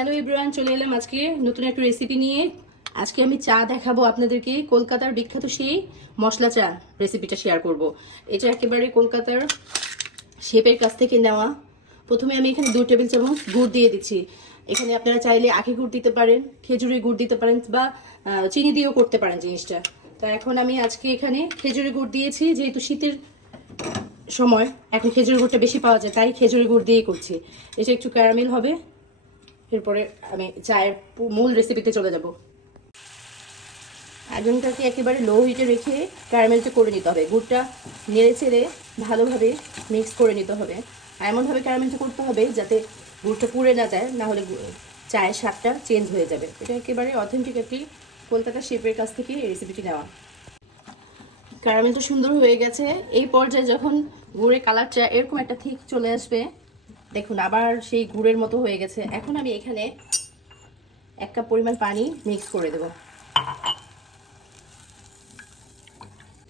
Hello everyone, চলে এলাম আজকে নতুন একটা রেসিপি নিয়ে। আজকে আমি চা দেখাবো আপনাদেরকে, কলকাতার বিখ্যাত সেই মশলা চা রেসিপিটা শেয়ার করব। এটা একেবারে কলকাতার শেপের কাছ থেকে নেওয়া। প্রথমে আমি এখানে 2 টেবিল চামচ গুড় দিয়ে দিচ্ছি। এখানে আপনারা চাইলে আখি গুড় দিতে পারেন, খেজুরি গুড় দিতে পারেন, বা চিনি দিয়েও করতে পারেন জিনিসটা। তো এখন আমি আজকে এখানে খেজুরি গুড় দিয়েছি, যেহেতু শীতের সময় এখন খেজুরি গুড়টা বেশি পাওয়া যায়, তাই খেজুরি গুড় দিয়েই করছি। এটা একটু ক্যারামেল হবে। এরপরে আমি চায়ের মূল রেসিপিতে চলে যাব। আগুনটাকে একেবারে লো হিটে রেখে ক্যারামেলটা করে নিতে হবে। গুড়টা নেড়ে চেড়ে ভালোভাবে মিক্স করে নিতে হবে। এমনভাবে ক্যারামেলটা করতে হবে যাতে গুড়টা পুড়ে না যায়, না হলে চায়ের স্বাদটা চেঞ্জ হয়ে যাবে। এটা একেবারে অথেন্টিক একটি কলকাতা শেফের কাছ থেকে এই রেসিপিটি নেওয়া। ক্যারামেলটা সুন্দর হয়ে গেছে। এই পর্যায়ে যখন গুড়ের কালারটা এরকম একটা ঠিক চলে আসবে, দেখুন আবার সেই গুড়ের মতো হয়ে গেছে। এখন আমি এখানে 1 কাপ পরিমাণ পানি মিক্স করে দেব।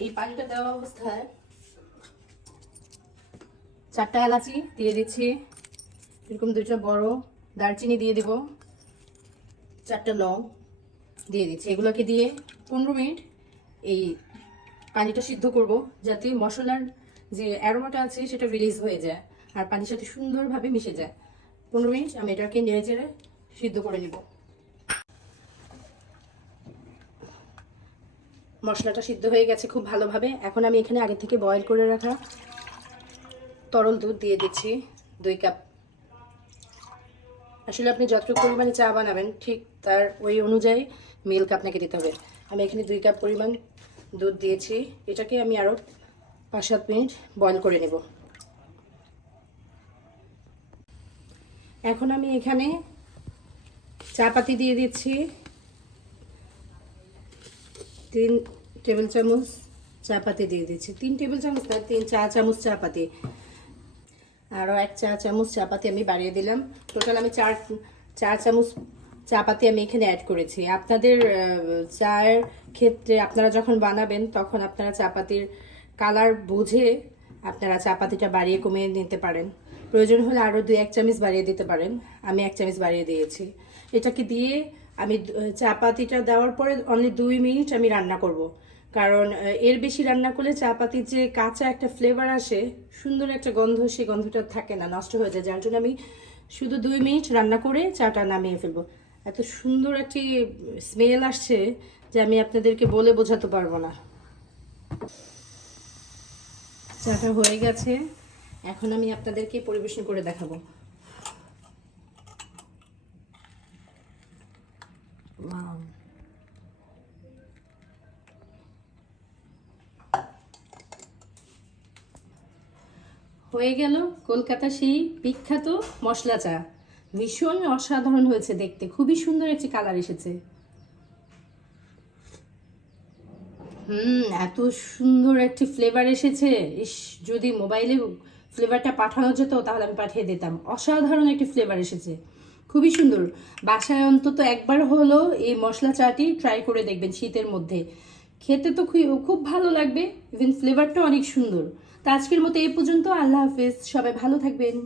এই পানিটা দেওয়া অবস্থায় 4টা এলাচি দিয়ে দিচ্ছি, এরকম 2টা বড় দারচিনি দিয়ে দেব, 4টা লং দিয়ে দিচ্ছি। এগুলোকে দিয়ে 15 মিনিট এই পানিটা সিদ্ধ করব, যাতে মশলার যে অ্যারোমাটা আছে সেটা রিলিজ হয়ে যায় আর পানির সাথে সুন্দরভাবে মিশে যায়। 15 মিনিট আমি এটাকে নেড়ে চেড়ে সিদ্ধ করে নেব। মশলাটা সিদ্ধ হয়ে গেছে খুব ভালোভাবে। এখন আমি এখানে আগে থেকে বয়েল করে রাখা তরল দুধ দিয়ে দিচ্ছি 2 কাপ। আসলে আপনি যতটুকু পরিমাণে চা বানাবেন ঠিক তার ওই অনুযায়ী মিল্ক আপনাকে দিতে হবে। আমি এখানে 2 কাপ পরিমাণ দুধ দিয়েছি। এটাকে আমি আরও 5-7 মিনিট বয়েল করে নেব। এখন আমি এখানে চা পাতি দিয়ে দিচ্ছি 3 টেবিল চামচ চা পাতি দিয়ে দিচ্ছি। 3 টেবিল চামচ না, 3 চা চামচ চা পাতি। আরও 1 চা চামচ চা পাতি আমি বাড়িয়ে দিলাম। টোটাল আমি 4 চামচ চা পাতি আমি এখানে অ্যাড করেছি। আপনাদের চায়ের ক্ষেত্রে আপনারা যখন বানাবেন তখন আপনারা চা পাতির কালার বুঝে আপনারা চা পাতিটা বাড়িয়ে কমিয়ে নিতে পারেন। প্রয়োজন হলে আরও 2-1 চামচ বাড়িয়ে দিতে পারেন। আমি 1 চামচ বাড়িয়ে দিয়েছি। এটাকে দিয়ে আমি চা পাতিটা দেওয়ার পরে অনলি 2 মিনিট আমি রান্না করব। কারণ এর বেশি রান্না করলে চা পাতির যে কাঁচা একটা ফ্লেভার আসে, সুন্দর একটা গন্ধ, সেই গন্ধটা থাকে না, নষ্ট হয়ে যায়। যার জন্য আমি শুধু 2 মিনিট রান্না করে চাটা নামিয়ে ফেলবো। এত সুন্দর একটি স্মেল আসছে যে আমি আপনাদেরকে বলে বোঝাতে পারবো না। চাটা হয়ে গেছে, এখন আমি আপনাদেরকে পরিবেশন করে দেখাবো। ওয়াও, হয়ে গেল কলকাতা সেই বিখ্যাত মশলা চা। ভীষণ অসাধারণ হয়েছে দেখতে, খুবই সুন্দর একটি কালার এসেছে। এত সুন্দর একটি ফ্লেভার এসেছে। ইস, যদি মোবাইলে ফ্লেভারটা পাঠানো যেত তাহলে আমি পাঠিয়ে দিতাম। অসাধারণ একটি ফ্লেভার এসেছে, খুবই সুন্দর। বাসায় অন্তত একবার হলো এই মশলা চাটি ট্রাই করে দেখবেন শীতের মধ্যে। খেতে তো খুব ভালো লাগবে, ইভেন ফ্লেভারটা অনেক সুন্দর। তো আজকের মতো এই পর্যন্ত। আল্লাহ হাফেজ, সবাই ভালো থাকবেন।